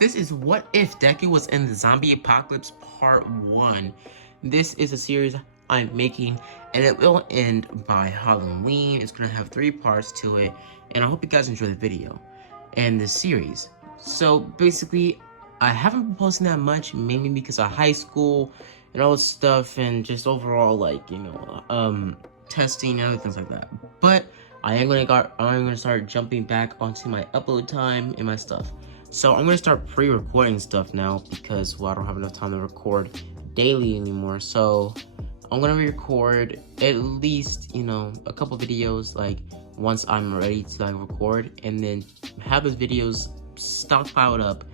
This is What If Deku Was in the Zombie Apocalypse Part 1. This is a series I'm making, and it will end by Halloween. It's going to have 3 parts to it, and I hope you guys enjoy the video and the series. So, basically, I haven't been posting that much, mainly because of high school and all this stuff, and just overall, testing and other things like that. But I am gonna start jumping back onto my upload time and my stuff. So I'm gonna start pre-recording stuff now because, well, I don't have enough time to record daily anymore. So I'm gonna record at least, a couple videos, like, once I'm ready to record, and then have those videos stockpiled up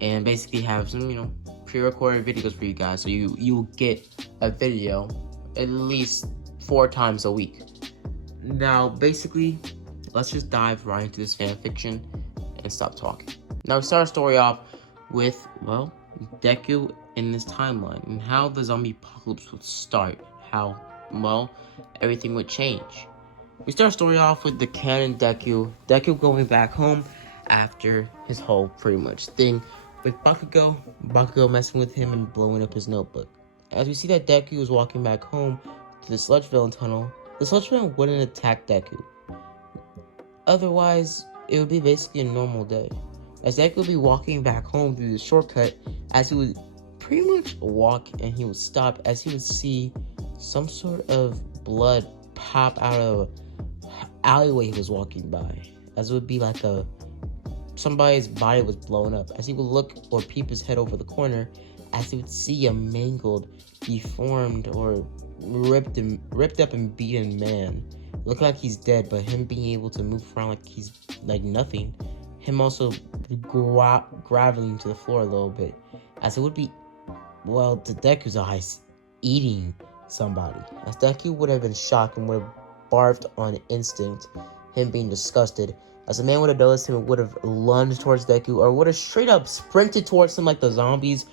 and basically have some, pre-recorded videos for you guys. So you will get a video at least 4 times a week. Now, basically, let's just dive right into this fan fiction and stop talking. Now, we start our story off with, well, Deku in this timeline and how the zombie apocalypse would start. How, well, everything would change. We start our story off with the canon Deku going back home after his whole pretty much thing with Bakugo messing with him and blowing up his notebook. As we see that Deku is walking back home to the sludge villain tunnel, the sludge villain wouldn't attack Deku. Otherwise, it would be basically a normal day. As Deku would be walking back home through the shortcut, as he would pretty much walk and he would stop as he would see some sort of blood pop out of an alleyway he was walking by. As it would be like somebody's body was blown up. As he would look or peep his head over the corner, as he would see a mangled, deformed, or ripped up and beaten man. Looking like he's dead, but him being able to move around like he's like nothing. Him also graveling to the floor a little bit, as it would be, well, to Deku's eyes, eating somebody. As Deku would have been shocked and would have barfed on instinct, him being disgusted. As the man would have noticed him, it would have lunged towards Deku, or would have straight up sprinted towards him like the zombies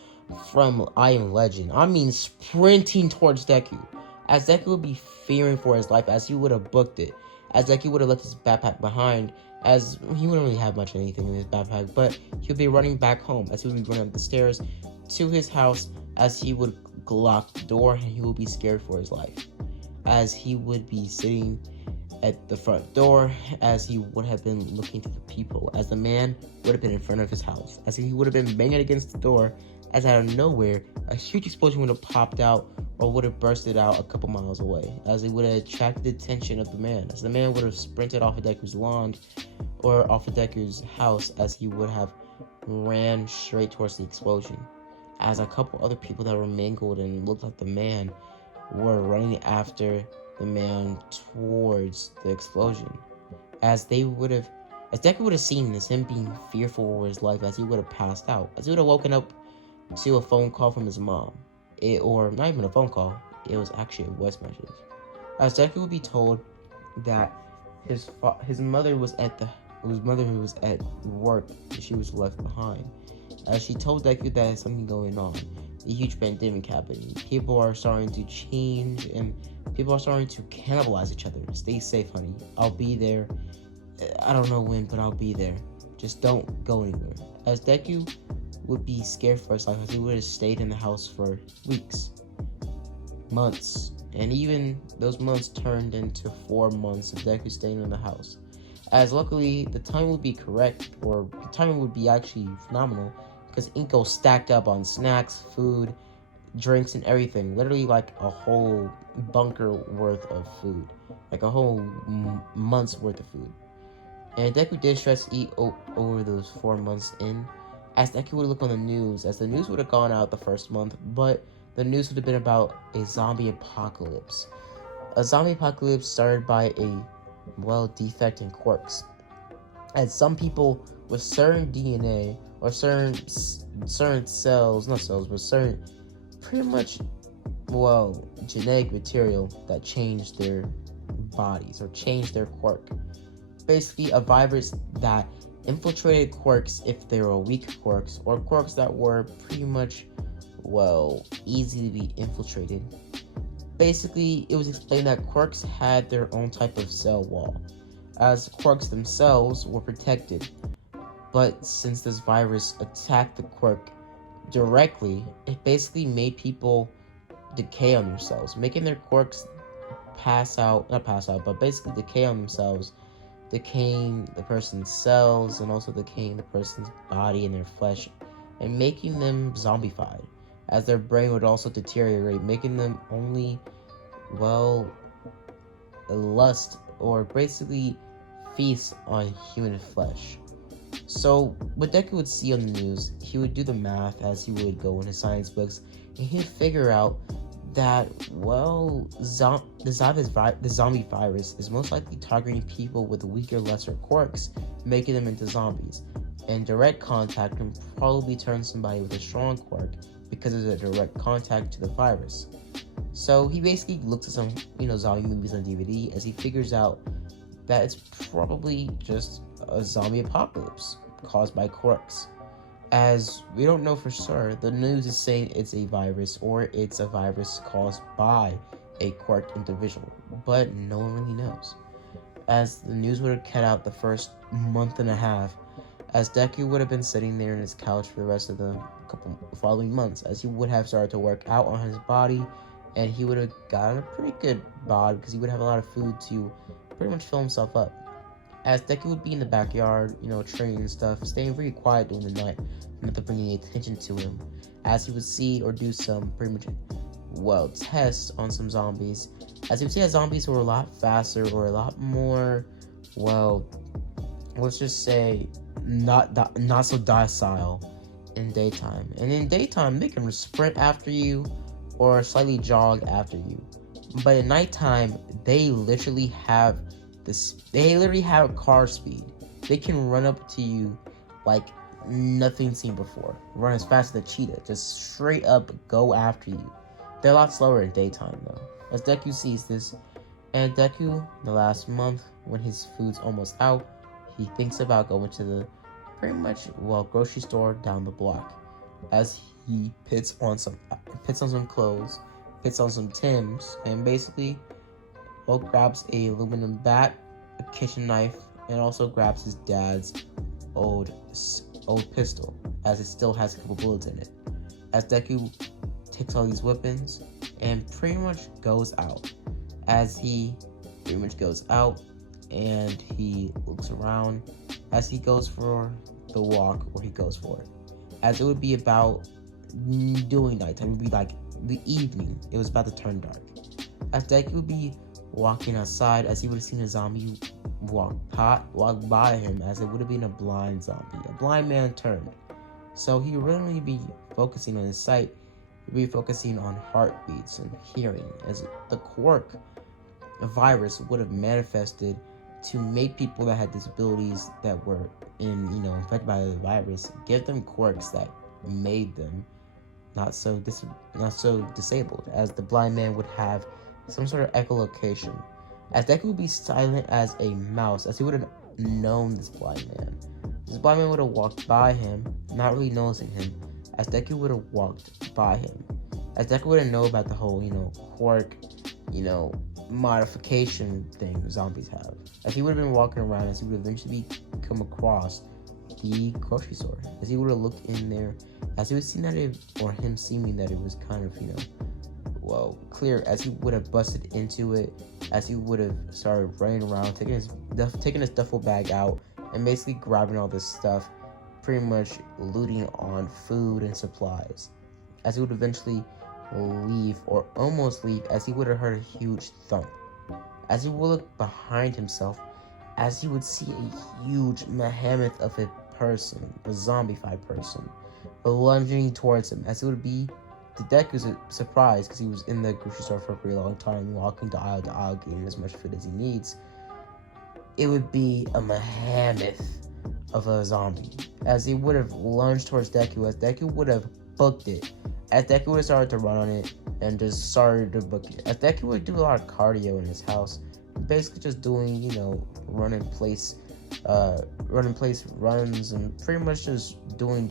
from I Am Legend. I mean, sprinting towards Deku. As Deku would be fearing for his life, as he would have booked it. As Deku would have left his backpack behind, as he wouldn't really have much of anything in his backpack, but he would be running back home, as he would be running up the stairs to his house, as he would lock the door, and he would be scared for his life. As he would be sitting at the front door, as he would have been looking to the people, as the man would have been in front of his house, as he would have been banging against the door, as out of nowhere, a huge explosion would have popped out or would have bursted out a couple miles away, as it would have attracted the attention of the man, as the man would have sprinted off of Deku's lawn or off of Deku's house, as he would have ran straight towards the explosion, as a couple other people that were mangled and looked like the man were running after the man towards the explosion, as Deku would have seen this, him being fearful for his life, as he would have passed out, as he would have woken up to a phone call from his mom. Or not even a phone call, it was actually a voice message. As Deku would be told that his mother was at work, and she was left behind. As she told Deku that there's something going on, a huge pandemic happening. People are starting to change, and people are starting to cannibalize each other. Stay safe, honey. I'll be there. I don't know when, but I'll be there. Just don't go anywhere. As Deku would be scared for his life, as he would have stayed in the house for weeks, months, and even those months turned into 4 months of Deku staying in the house. As luckily, the timing would be correct, or the timing would be actually phenomenal, because Inko stacked up on snacks, food, drinks, and everything. Literally like a whole bunker worth of food. Like a whole month's worth of food. And Deku did stress eat over those 4 months in, as Deku would look on the news, as the news would have gone out the first month, but the news would have been about a zombie apocalypse. A zombie apocalypse started by a, defect in quirks. As some people with certain DNA, or certain cells, not cells, but certain pretty much, genetic material that changed their bodies, or changed their quirk. Basically, a virus that infiltrated quirks if they were weak quirks, or quirks that were pretty much, easy to be infiltrated. Basically, it was explained that quirks had their own type of cell wall, as quirks themselves were protected But since this virus attacked the quirk directly, it basically made people decay on themselves, making their quirks not pass out, but basically decay on themselves, decaying the person's cells and also decaying the person's body and their flesh, and making them zombified, as their brain would also deteriorate, making them only, well, lust or basically feast on human flesh. So, what Deku would see on the news, he would do the math as he would go in his science books, and he'd figure out that, well, the zombie virus is most likely targeting people with weaker, lesser quirks, making them into zombies. And direct contact can probably turn somebody with a strong quirk because of the direct contact to the virus. So he basically looks at some, zombie movies on DVD as he figures out that it's probably just a zombie apocalypse caused by quirks. As we don't know for sure, the news is saying it's a virus or it's a virus caused by a quirked individual, but no one really knows. As the news would have cut out the first month and a half, as Deku would have been sitting there on his couch for the rest of the couple following months, as he would have started to work out on his body, and he would have gotten a pretty good bod because he would have a lot of food to pretty much fill himself up. As Deku would be in the backyard, training and stuff, staying very quiet during the night, not to bring any attention to him, as he would see or do some pretty much, tests on some zombies, as he would see that zombies were a lot faster or a lot more, let's just say, not so docile in daytime. And in daytime, they can sprint after you or slightly jog after you. But at nighttime, they literally have car speed. They can run up to you like nothing seen before. Run as fast as a cheetah. Just straight up go after you. They're a lot slower in daytime though. As Deku sees this, and Deku, the last month, when his food's almost out, he thinks about going to the grocery store down the block. As he pits on some clothes, pits on some Timbs, and basically grabs a aluminum bat, a kitchen knife, and also grabs his dad's old pistol, as it still has a couple bullets in it. As Deku takes all these weapons and pretty much goes out. As he pretty much goes out and he looks around as he goes for the walk, or he goes for it. As it would be about doing nighttime, it would be like the evening. It was about to turn dark. As Deku would be walking outside, as he would have seen a zombie walk by him, as it would have been a blind zombie. A blind man turned. So he would really be focusing on his sight. He'd be focusing on heartbeats and hearing, as the quirk, a virus, would have manifested to make people that had disabilities that were infected by the virus, give them quirks that made them not so disabled, as the blind man would have some sort of echolocation. As Deku would be silent as a mouse, as he would have known this blind man. This blind man would have walked by him, not really noticing him, as Deku would have walked by him. As Deku would have known about the whole, quirk, modification thing zombies have. As he would have been walking around, as he would eventually come across the grocery store, as he would have looked in there, as he would see that him seeming that it was kind of, clear, as he would have busted into it, as he would have started running around, taking his duffel bag out, and basically grabbing all this stuff, pretty much looting on food and supplies. As he would eventually leave, or almost leave, as he would have heard a huge thump. As he would look behind himself, as he would see a huge behemoth of a person, a zombified person, lunging towards him, as it would be to Deku's surprise, because he was in the grocery store for a very long time, walking to aisle, getting as much food as he needs. It would be a behemoth of a zombie, as he would have lunged towards Deku, as Deku would have booked it, as Deku would have started to run on it, and just started to book it. As Deku would do a lot of cardio in his house, basically just doing, run in place runs, and pretty much just doing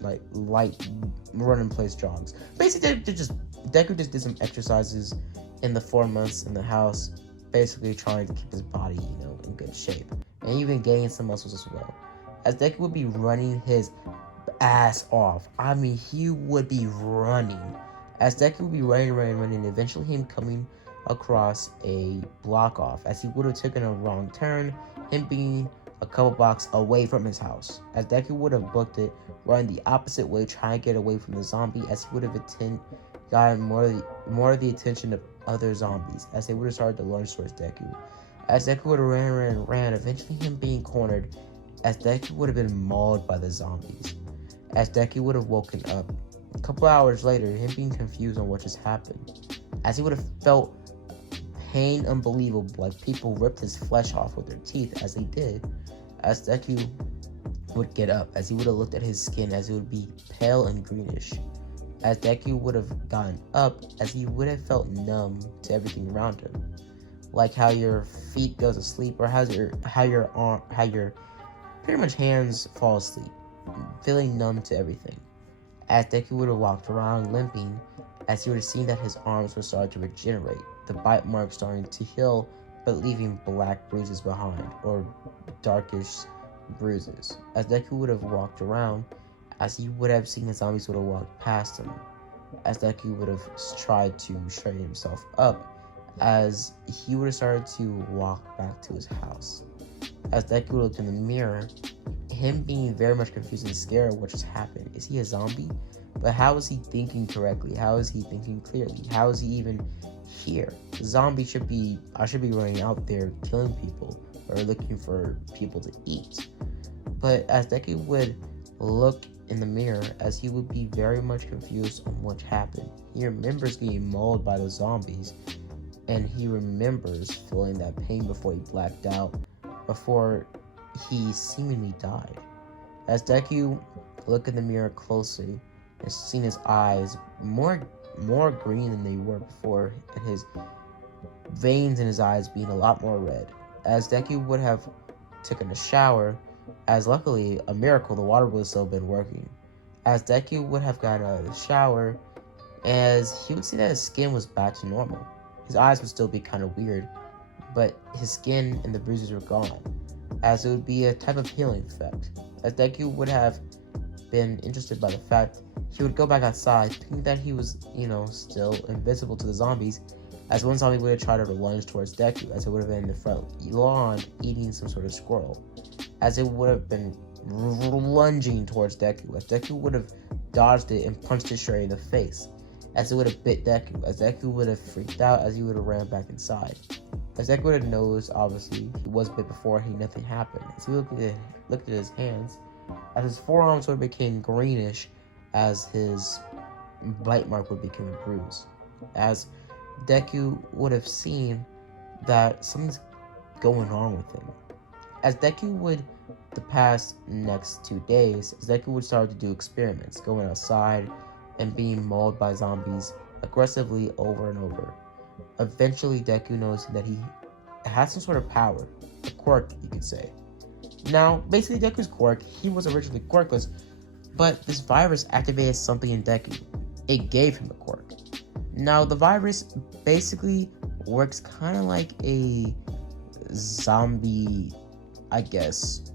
like light run in place jogs. Basically, Deku just did some exercises in the 4 months in the house, basically trying to keep his body, in good shape, and even gaining some muscles as well. as Deku would be running his ass off. I mean, he would be running. As Deku would be running, eventually him coming across a block off, as he would have taken a wrong turn, him being a couple blocks away from his house. As Deku would have booked it, running the opposite way, trying to get away from the zombie, as he would have gotten more of the attention of other zombies, as they would have started to lunge towards Deku. As Deku would have ran, eventually him being cornered, as Deku would have been mauled by the zombies. As Deku would have woken up a couple hours later, him being confused on what just happened, as he would have felt pain unbelievable, like people ripped his flesh off with their teeth, as they did. As Deku would get up, as he would have looked at his skin, as it would be pale and greenish. As Deku would have gotten up, as he would have felt numb to everything around him, like how your feet go to sleep, or how your pretty much hands fall asleep, feeling numb to everything. As Deku would have walked around limping, as he would have seen that his arms were starting to regenerate, the bite marks starting to heal, but leaving black bruises behind, or darkish bruises. As Deku would have walked around, as he would have seen the zombies would have walked past him, as Deku would have tried to straighten himself up, as he would have started to walk back to his house. As Deku looked in the mirror, him being very much confused and scared of what just happened. Is he a zombie? But how is he thinking correctly? How is he thinking clearly? How is he even here? I should be running out there killing people or looking for people to eat. But as Deku would look in the mirror, as he would be very much confused on what happened. He remembers getting mauled by the zombies, and he remembers feeling that pain before he blacked out, before he seemingly died. As Deku looked in the mirror closely and seen his eyes more green than they were before, and his veins in his eyes being a lot more red. As Deku would have taken a shower, as luckily, a miracle, the water would have still been working. As Deku would have gotten out of the shower, as he would see that his skin was back to normal. His eyes would still be kind of weird, but his skin and the bruises were gone, as it would be a type of healing effect. As Deku would have been interested by the fact he would go back outside, thinking that he was, still invisible to the zombies, as one zombie would have tried to lunge towards Deku, as it would have been in the front lawn eating some sort of squirrel, as it would have been lunging towards Deku, as Deku would have dodged it and punched it straight in the face, as it would have bit Deku, as Deku would have freaked out, as he would have ran back inside. As Deku would have noticed, obviously, he was bit before nothing happened. As he looked at his hands, as his forearms would have become greenish, as his bite mark would become a bruise. As Deku would have seen that something's going on with him. As Deku would, the past next 2 days, as Deku would start to do experiments, going outside and being mauled by zombies aggressively over and over. Eventually, Deku noticed that he had some sort of power, a quirk, you could say. Now, basically, Deku's quirk, he was originally quirkless, but this virus activated something in Deku. It gave him a quirk. Now, the virus basically works kind of like a zombie, I guess,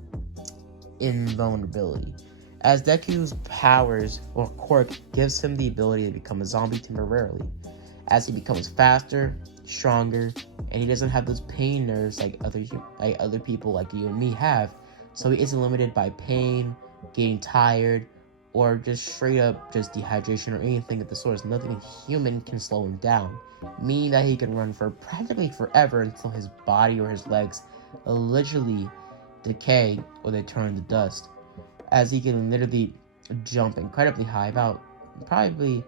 invulnerability. As Deku's powers or quirk gives him the ability to become a zombie temporarily, as he becomes faster, stronger, and he doesn't have those pain nerves like other people like you and me have, so he isn't limited by pain, getting tired, or just straight up just dehydration or anything of the sort. Nothing human can slow him down, meaning that he can run for practically forever until his body or his legs literally decay or they turn to dust, as he can literally jump incredibly high, about probably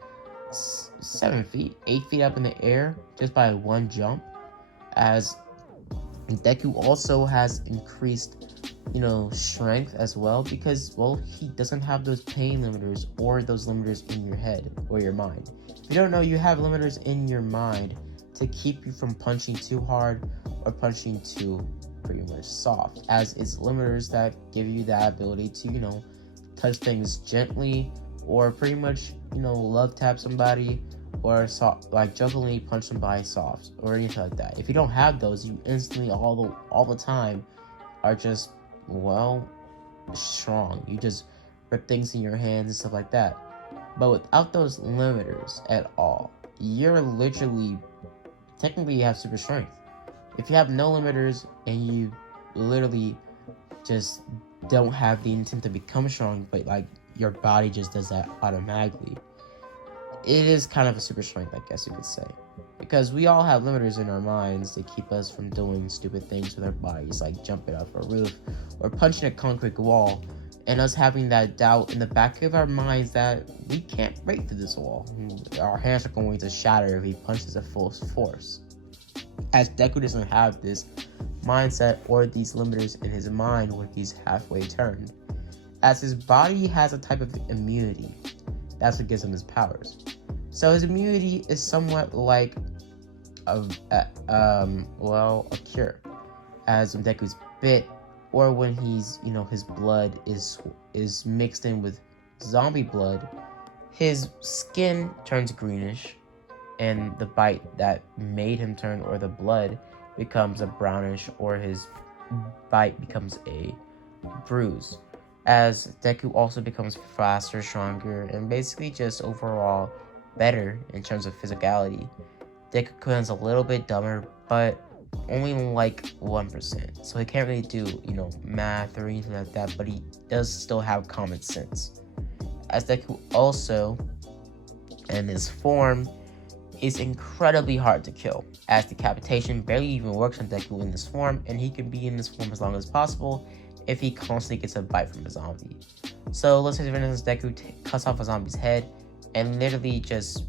7 feet, 8 feet up in the air just by one jump. As Deku also has increased, strength as well, because, well, he doesn't have those pain limiters or those limiters in your head or your mind. If you don't know, you have limiters in your mind to keep you from punching too hard or punching too pretty much soft, as it's limiters that give you that ability to, touch things gently, or pretty much, love tap somebody, or like jokingly punch somebody soft, or anything like that. If you don't have those, you instantly all the time are just, well, strong. You just rip things in your hands and stuff like that. But without those limiters at all, you're literally, technically you have super strength. If you have no limiters and you literally just don't have the intent to become strong, but like your body just does that automatically, it is kind of a super strength, I guess you could say. Because we all have limiters in our minds to keep us from doing stupid things with our bodies, like jumping off a roof or punching a concrete wall, and us having that doubt in the back of our minds that we can't break through this wall. Our hands are going to shatter if he punches at full force. As Deku doesn't have this mindset or these limiters in his mind when he's halfway turned, as his body has a type of immunity, that's what gives him his powers. So his immunity is somewhat like a cure. As when Deku's bit, or when he's, his blood is mixed in with zombie blood, his skin turns greenish, and the bite that made him turn, or the blood, becomes a brownish, or his bite becomes a bruise. As Deku also becomes faster, stronger, and basically just overall better in terms of physicality. Deku becomes a little bit dumber, but only like 1%. So he can't really do, math or anything like that, but he does still have common sense. As Deku also, in his form, is incredibly hard to kill, as decapitation barely even works on Deku in this form, and he can be in this form as long as possible if he constantly gets a bite from a zombie. So let's say for instance Deku cuts off a zombie's head and literally just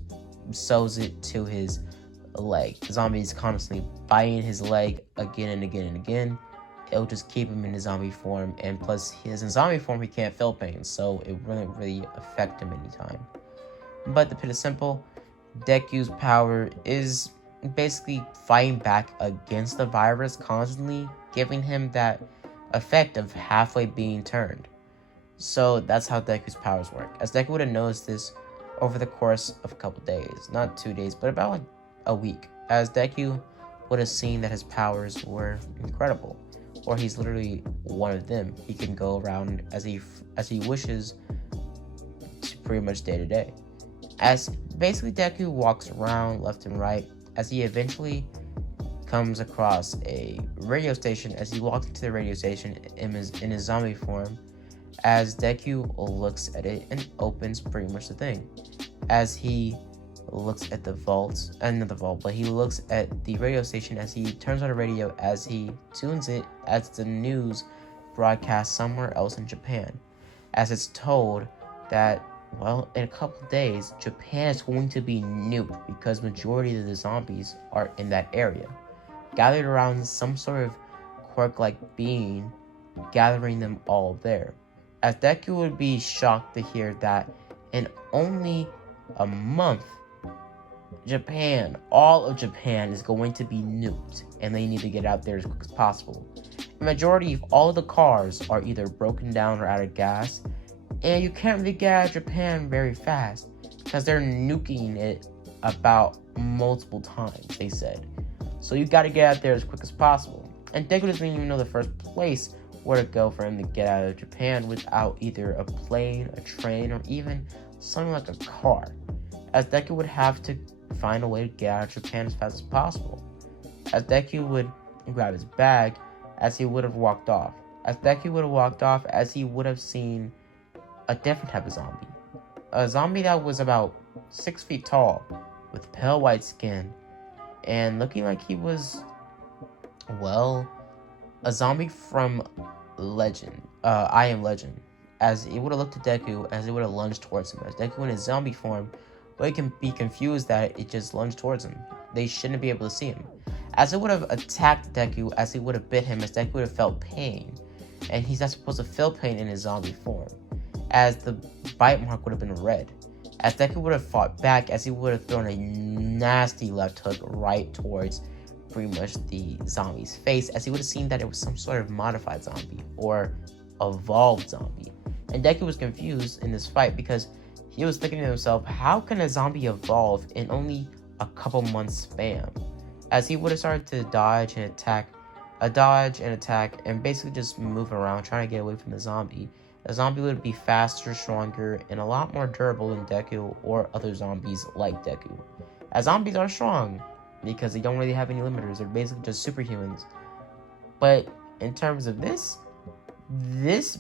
sews it to his leg. The zombie is constantly biting his leg again and again and again. It'll just keep him in his zombie form, and plus he is in zombie form, he can't feel pain, so it wouldn't really affect him anytime. But to put it simple, Deku's power is basically fighting back against the virus constantly, giving him that effect of halfway being turned. So that's how Deku's powers work. As Deku would have noticed this over the course of a couple days, not 2 days, but about a week, as Deku would have seen that his powers were incredible, or he's literally one of them. He can go around as he wishes, to pretty much day to day. As basically Deku walks around left and right, as he eventually comes across a radio station. As he walks into the radio station in his zombie form, as Deku looks at it and opens pretty much the thing. As he looks at the vault, not the vault, but he looks at the radio station, as he turns on the radio, as he tunes it, as the news broadcast somewhere else in Japan, as it's told that, well, in a couple days, Japan is going to be nuked because majority of the zombies are in that area, gathered around some sort of quirk-like being, gathering them all there. As Deku would be shocked to hear that in only a month, all of Japan is going to be nuked, and they need to get out there as quick as possible. The majority of all the cars are either broken down or out of gas, and you can't really get out of Japan very fast because they're nuking it about multiple times, they said. So you gotta get out there as quick as possible. And Deku doesn't even know the first place where to go for him to get out of Japan without either a plane, a train, or even something like a car. As Deku would have to find a way to get out of Japan as fast as possible. As Deku would grab his bag, as he would have walked off. As Deku would have walked off, as he would have seen a different type of zombie. A zombie that was about 6 feet tall, with pale white skin, and looking like he was, well, a zombie from Legend, I Am Legend. As it would have looked at Deku, as it would have lunged towards him. As Deku in his zombie form, but he can be confused that it just lunged towards him. They shouldn't be able to see him. As it would have attacked Deku, as he would have bit him, as Deku would have felt pain. And he's not supposed to feel pain in his zombie form, as the bite mark would have been red. As Deku would have fought back, as he would have thrown a nasty left hook right towards pretty much the zombie's face, as he would have seen that it was some sort of modified zombie or evolved zombie. And Deku was confused in this fight because he was thinking to himself, how can a zombie evolve in only a couple months span? As he would have started to dodge and attack a dodge and attack, and basically just move around trying to get away from the zombie. The zombie would be faster, stronger, and a lot more durable than Deku or other zombies like Deku. As zombies are strong because they don't really have any limiters, they're basically just superhumans. But in terms of this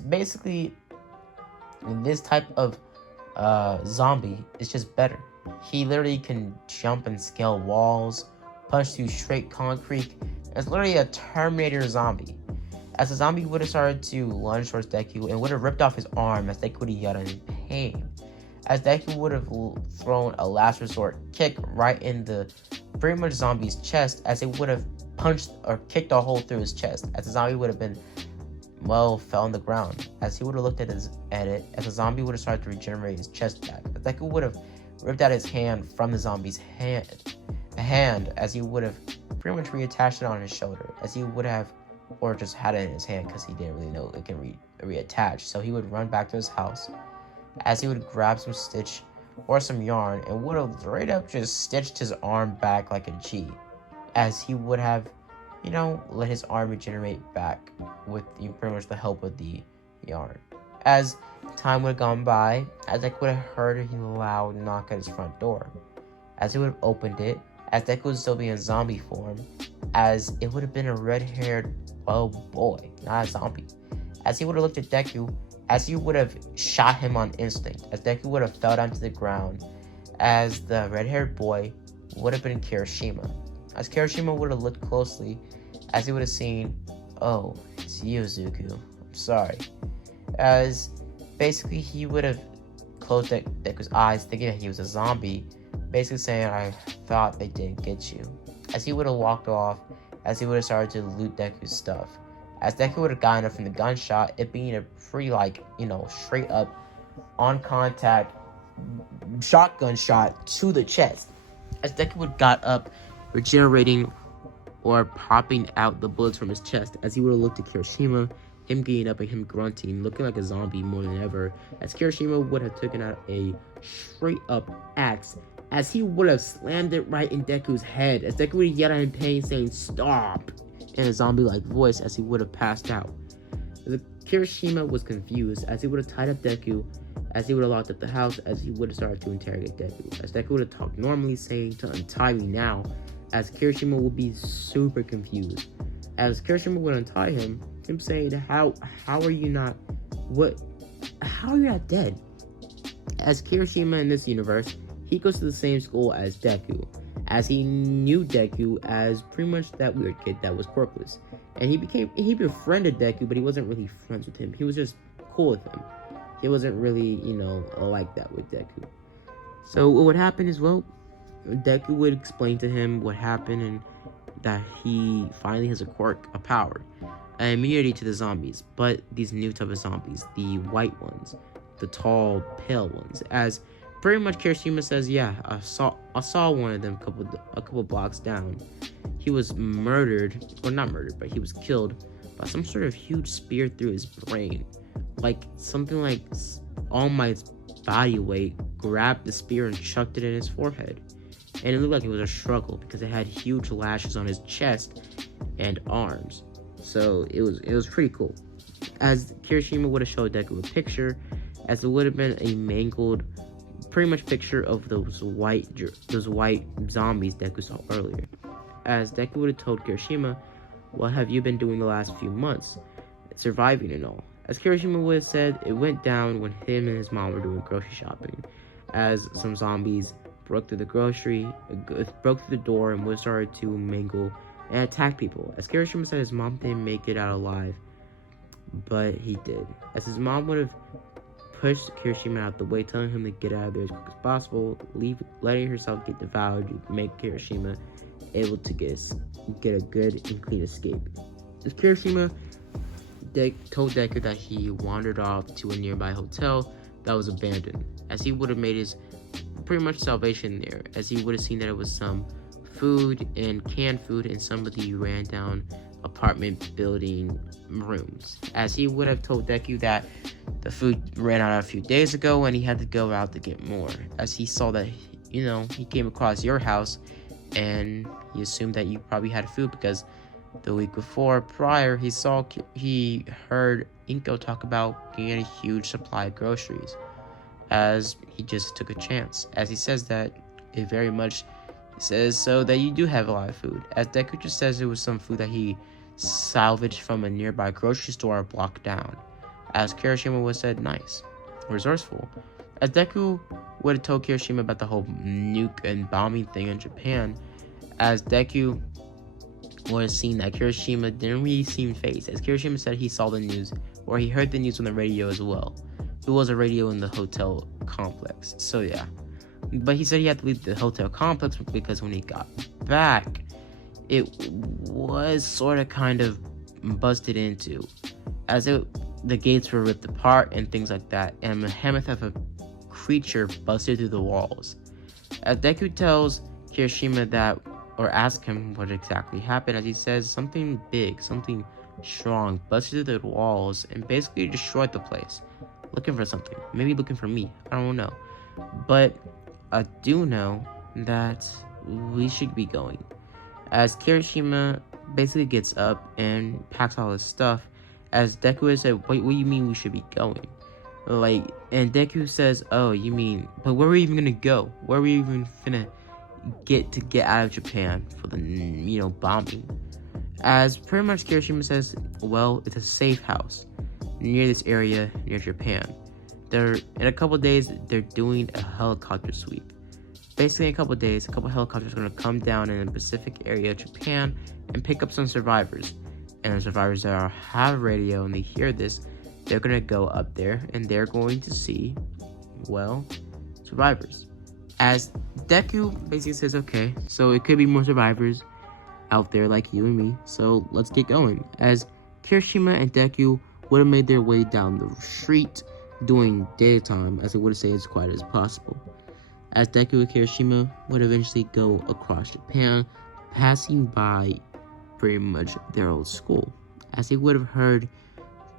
basically, this type of zombie is just better. He literally can jump and scale walls, punch through straight concrete. It's literally a Terminator zombie. As the zombie would have started to lunge towards Deku and would have ripped off his arm as Deku would have yelled in pain. As Deku would have thrown a last resort kick right in the pretty much zombie's chest, as it would have punched or kicked a hole through his chest, as the zombie would have been, well, fell on the ground. As he would have looked at it, as the zombie would have started to regenerate his chest back, as Deku would have ripped out his hand from the zombie's hand, as he would have pretty much reattached it on his shoulder, as he would have, or just had it in his hand because he didn't really know it can reattach. So he would run back to his house, as he would grab some stitch or some yarn and would have straight up just stitched his arm back like a G, as he would have, let his arm regenerate back with pretty much the help of the yarn. As time would have gone by, as Deku would have heard a loud knock at his front door, as he would have opened it, as Deku would still be in zombie form, as it would have been a red-haired, boy, not a zombie. As he would have looked at Deku, as he would have shot him on instinct, as Deku would have fell down to the ground, as the red-haired boy would have been Kirishima. As Kirishima would have looked closely, as he would have seen, oh, it's you, Zuko. I'm sorry. As basically he would have closed Deku's eyes, thinking that he was a zombie, basically saying, I thought they didn't get you. As he would have walked off, as he would have started to loot Deku's stuff. As Deku would have gotten up from the gunshot, it being a pretty, straight up, on contact, shotgun shot to the chest. As Deku would have got up, regenerating or popping out the bullets from his chest, as he would have looked at Kirishima, him getting up and him grunting, looking like a zombie more than ever, as Kirishima would have taken out a straight up axe, as he would have slammed it right in Deku's head, as Deku would have yelled in pain, saying, stop, in a zombie-like voice, as he would have passed out. As Kirishima was confused, as he would have tied up Deku, as he would have locked up the house, as he would have started to interrogate Deku, as Deku would have talked normally, saying to untie me now, as Kirishima would be super confused. As Kirishima would untie him saying, how are you not dead? As Kirishima in this universe, he goes to the same school as Deku, as he knew Deku as pretty much that weird kid that was corpulous. And he befriended Deku, but he wasn't really friends with him. He was just cool with him. He wasn't really, like that with Deku. So what would happen is, Deku would explain to him what happened and that he finally has a quirk, a power, an immunity to the zombies, but these new type of zombies, the white ones, the tall, pale ones. As pretty much Kirishima says, yeah, I saw one of them a couple blocks down. He was murdered, or not murdered, but he was killed by some sort of huge spear through his brain. Like something like All Might's body weight grabbed the spear and chucked it in his forehead. And it looked like it was a struggle because it had huge lashes on his chest and arms. So it was pretty cool. As Kirishima would have showed Deku a picture, as it would have been a mangled, pretty much picture of those white zombies Deku saw earlier. As Deku would have told Kirishima, what have you been doing the last few months? Surviving and all. As Kirishima would have said, it went down when him and his mom were doing grocery shopping. As some zombies broke through the door and would have started to mingle and attack people. As Kirishima said, his mom didn't make it out alive, but he did. As his mom would have pushed Kirishima out the way, telling him to get out of there as quick as possible, letting herself get devoured to make Kirishima able to get a good and clean escape. As Kirishima told Deku that he wandered off to a nearby hotel that was abandoned, as he would have made his pretty much salvation there, as he would have seen that it was some food and canned food in some of the ran down apartment building rooms, as he would have told Deku that the food ran out a few days ago and he had to go out to get more, as he saw that he came across your house and he assumed that you probably had food because The week before, prior, he heard Inko talk about getting a huge supply of groceries, as he just took a chance. As he says that, it very much says so that you do have a lot of food. As Deku just says it was some food that he salvaged from a nearby grocery store a block down. As Kirishima would have said, nice, resourceful. As Deku would have told Kirishima about the whole nuke and bombing thing in Japan, as Deku would have seen that Kirishima didn't really seem phased, as Kirishima said he saw the news, or he heard the news on the radio as well. It was a radio in the hotel complex, so yeah. But he said he had to leave the hotel complex because when he got back, it was sort of kind of busted into, as the gates were ripped apart and things like that, and a behemoth of a creature busted through the walls. As Deku tells Kirishima that, or asks him what exactly happened, as he says something big, something strong busted through the walls and basically destroyed the place. Looking for something, maybe looking for me, I don't know. But I do know that we should be going. As Kirishima basically gets up and packs all his stuff, as Deku said, wait, what do you mean we should be going? And Deku says, oh, you mean, but where are we even gonna go? Where are we even gonna get out of Japan for the, bombing? As pretty much Kirishima says, well, it's a safe house near this area, near Japan. In a couple days, they're doing a helicopter sweep. Basically, in a couple days, a couple helicopters are going to come down in the Pacific area of Japan and pick up some survivors. And the survivors that have a radio and they hear this, they're going to go up there and they're going to see, survivors. As Deku basically says, okay, so it could be more survivors out there like you and me, so let's get going. As Kirishima and Deku would have made their way down the street during daytime, as it would say as quiet as possible. As Deku and Kirishima would eventually go across Japan, passing by pretty much their old school, as they would have heard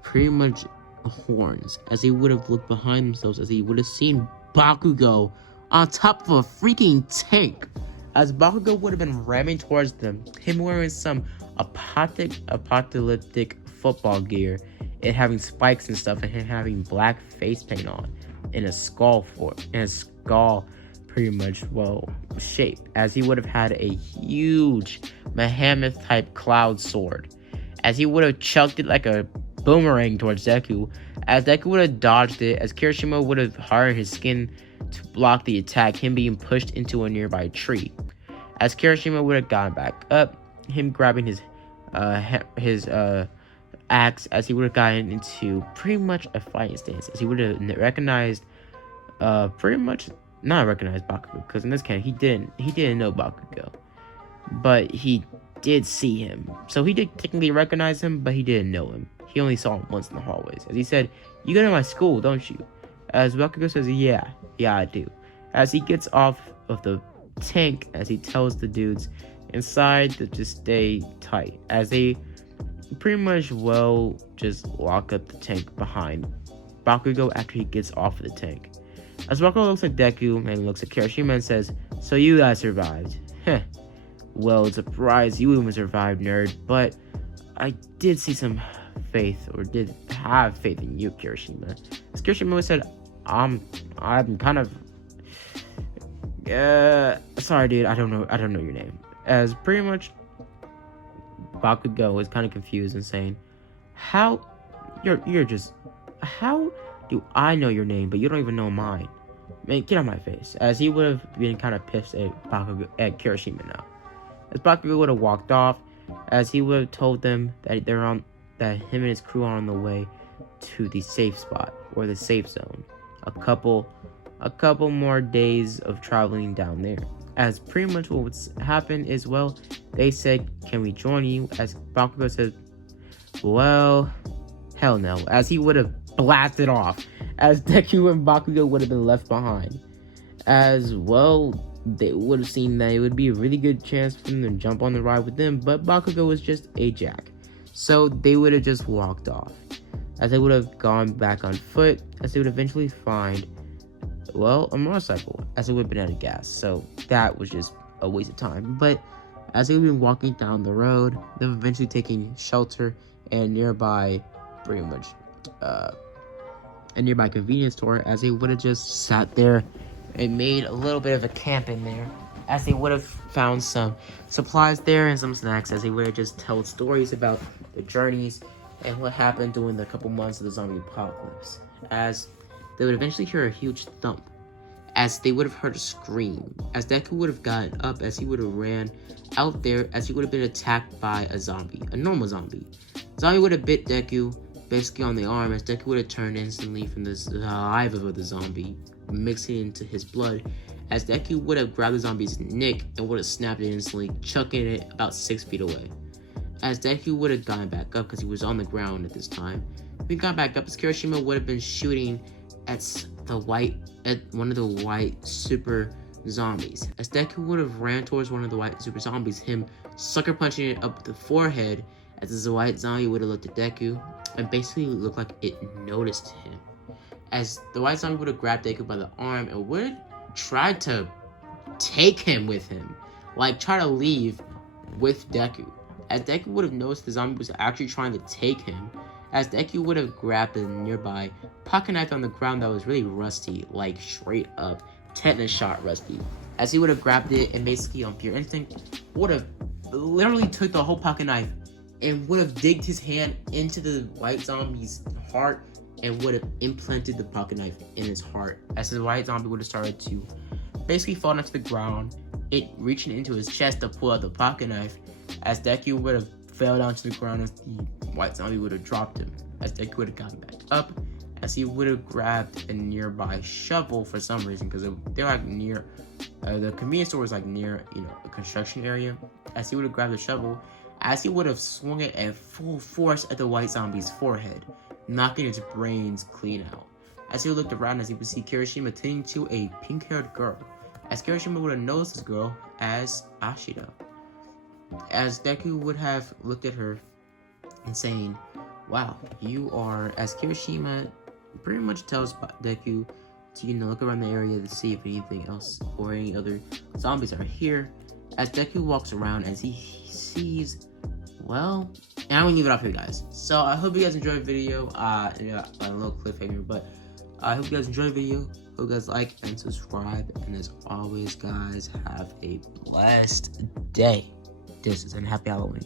pretty much horns, as they would have looked behind themselves, as they would have seen Bakugo on top of a freaking tank, as Bakugo would have been ramming towards them, him wearing some apocalyptic football gear, it having spikes and stuff, and him having black face paint on, in a skull pretty much shape, as he would have had a huge behemoth type cloud sword, as he would have chucked it like a boomerang towards Deku, as Deku would have dodged it, as Kirishima would have hardened his skin to block the attack, him being pushed into a nearby tree. As Kirishima would have gotten back up, him grabbing his axe, as he would have gotten into pretty much a fighting stance, as he would have recognized, not recognized Bakugo, because in this case he didn't know Bakugo, but he did see him, so he did technically recognize him, but he didn't know him. He only saw him once in the hallways. As he said, "You go to my school, don't you?" As Bakugo says, yeah, I do. As he gets off of the tank, as he tells the dudes inside to just stay tight, as they pretty much just lock up the tank behind Bakugo after he gets off of the tank. As Bakugo looks at Deku and looks at Kirishima and says, so you guys survived. Heh. Well, it's a surprise you even survived, nerd, but I did see some faith, or did have faith in you, Kirishima. As Kirishima said, I'm kind of sorry dude, I don't know your name. As pretty much Bakugo was kind of confused and saying, how do I know your name but you don't even know mine? Man, get on my face. As he would have been kind of pissed at Kirishima now. As Bakugo would have walked off, as he would have told them that that him and his crew are on the way to the safe spot, or the safe zone. A couple more days of traveling down there. As pretty much what would happen is, they said, can we join you? As Bakugo said, well, hell no. As he would have blasted off, as Deku and Bakugo would have been left behind. As they would have seen that it would be a really good chance for them to jump on the ride with them, but Bakugo was just a jack. So they would have just walked off. As they would have gone back on foot, as they would eventually find, a motorcycle, as it would have been out of gas. So that was just a waste of time. But as they would be walking down the road, then eventually taking shelter and nearby, pretty much, a nearby convenience store, as they would have just sat there and made a little bit of a camp in there, as they would have found some supplies there and some snacks, as they would have just told stories about the journeys and what happened during the couple months of the zombie apocalypse, as they would eventually hear a huge thump, as they would have heard a scream, as Deku would have gotten up, as he would have ran out there, as he would have been attacked by a zombie, a normal zombie. Zombie would have bit Deku, basically on the arm, as Deku would have turned instantly from the saliva of the zombie, mixing into his blood, as Deku would have grabbed the zombie's neck and would have snapped it instantly, chucking it about 6 feet away. As Deku would have gotten back up, because he was on the ground at this time, when he got back up, as Kirishima would have been shooting at one of the white super zombies. As Deku would have ran towards one of the white super zombies, him sucker punching it up the forehead, as the white zombie would have looked at Deku and basically looked like it noticed him. As the white zombie would have grabbed Deku by the arm and would have tried to take him with him, like try to leave with Deku. As Deku would have noticed the zombie was actually trying to take him, as Deku would have grabbed a nearby pocket knife on the ground that was really rusty, like straight up tetanus shot rusty. As he would have grabbed it and basically on pure instinct would have literally took the whole pocket knife and would have digged his hand into the white zombie's heart and would have implanted the pocket knife in his heart. As the white zombie would have started to basically fall onto the ground, it reaching into his chest to pull out the pocket knife, as Deku would have fell down to the ground, as the white zombie would have dropped him, as Deku would have gotten back up, as he would have grabbed a nearby shovel for some reason, because they're like near, the convenience store was like near, a construction area, as he would have grabbed the shovel, as he would have swung it at full force at the white zombie's forehead, knocking its brains clean out. As he looked around, as he would see Kirishima tending to a pink-haired girl, as Kirishima would have noticed this girl as Ashida. As Deku would have looked at her and saying, wow, you are, as Kirishima pretty much tells Deku to, look around the area to see if anything else or any other zombies are here. As Deku walks around, as he sees, well, and I'm gonna leave it off here, guys. So I hope you guys enjoyed the video. A little cliffhanger, but I hope you guys enjoyed the video. Hope you guys like and subscribe. And as always, guys, have a blessed day. This is and happy Halloween.